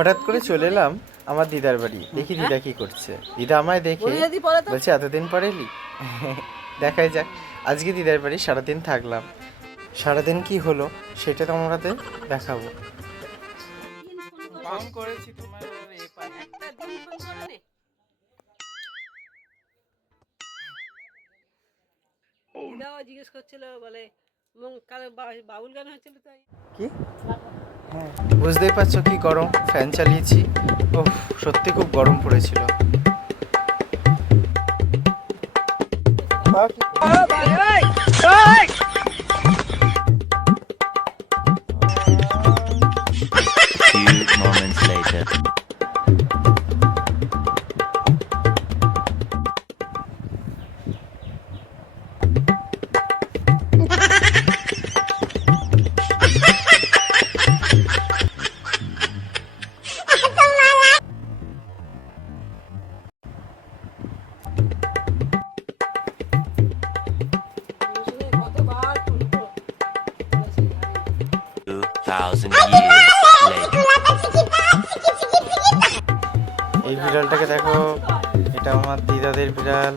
হঠাৎ করে চলে এলাম আমার দিদার বাড়ি। দেখি দিদা কি করছে। দিদা আমায় দেখে বলছে এতদিন পরে এলি। দেখাই যাক। আজকে দিদার বাড়ি সারাদিন থাকলাম। সারাদিন কি হলো সেটা তোমাদের দেখাবো। করেছি তোমার জিজ্ঞেস করছিল বলে বাউল গান হচ্ছিল তাই কি? হ্যাঁ, বুঝতেই পারছো কি গরম। ফ্যান চালিয়েছি। ও সত্যি খুব গরম পড়েছিল। Few moments later. Thousand years later. এই বিড়ালটাকে দেখো, এটা আমার দিদাদের বিড়াল।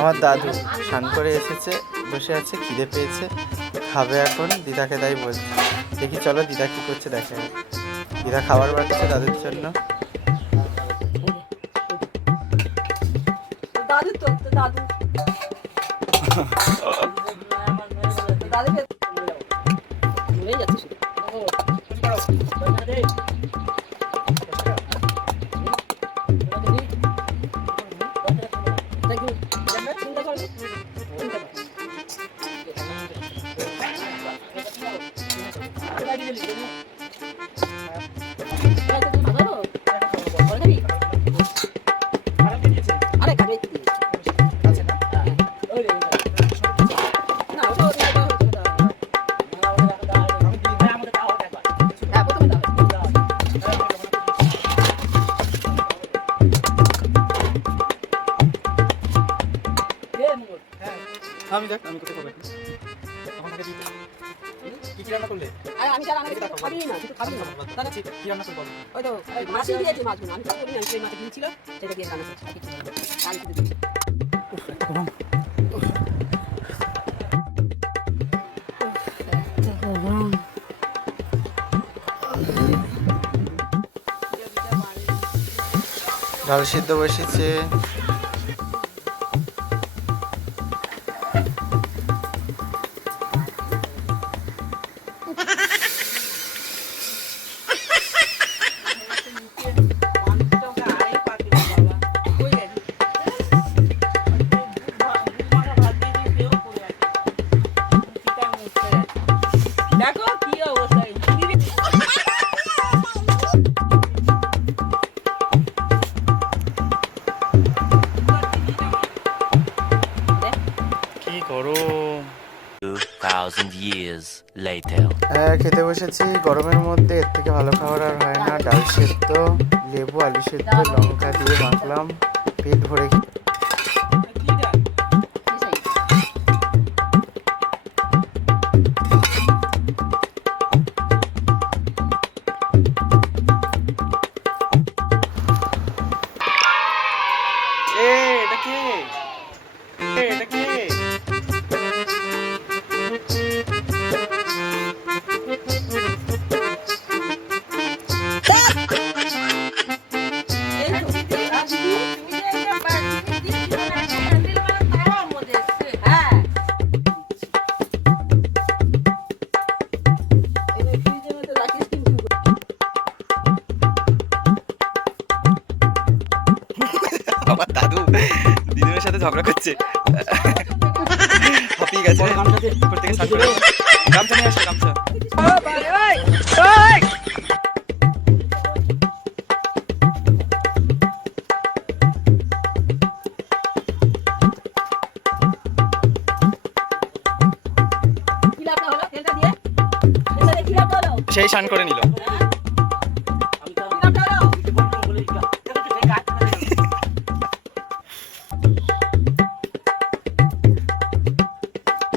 আমার দাদু স্নান করে এসেছে, বসে আছে, খিদে পেয়েছে, খাবে এখন। দিদাকে তাই বলছি। দেখি চলো দিদা কি করছে দেখে। দিদা খাবার বাড়ছে দাদুর জন্য। দাদু তো দাদু দাদুকে ভুলে যাচ্ছে আমি দেখ আমি কোথায় করবে তখন থেকে দিতে কি কি রান্না করলে? আরে আমি জানি আমি খাবি না তুই খাবি না দাদা ঠিক কি রান্না করব? ওই তো মাছি দিয়েছি মাছগুলো আমি তো করি না সেই মাছ দিয়েছিল সেটা দিয়ে রান্না করছি কিছু না আমি তো দিয়েছি ডাল সিদ্ধ বসেছে। দেখো কি অবস্থা কি গরম। 2000 years later. হ্যাঁ, খেতে বসেছি। গরমের মধ্যে এর থেকে ভালো খাবার আর হয় না। ডাল সেদ্ধ, লেবু, আলু সেদ্ধ, লঙ্কা দিয়ে মাখলাম, পেট ভরে। এটা কে? এটা কে? আমার দাদু দিদির সাথে ঝগড়া করছে। হাঁপিয়ে গেছে। উপর থেকে স্নান করে গামছা নিয়ে আসো, গামছা। সেই স্নান করে নিল।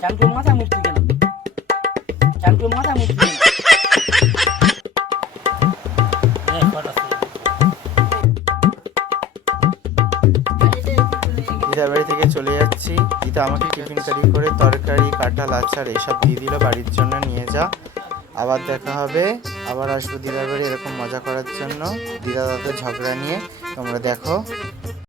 Jangan মাথা মুক্তি কেন চালু মাথা মুক্তি কেন দিদার বাড়ি থেকে চলে যাচ্ছি। দিদা আমাকে টিফিন কারি করে তরকারি, কাঁঠাল, আচার এসব দিয়ে দিল বাড়ির জন্য নিয়ে যা। আবার দেখা হবে, আবার আসবো দিদার বাড়ি এরকম মজা করার জন্য, দিদা দাদার ঝগড়া নিয়ে। তোমরা দেখো।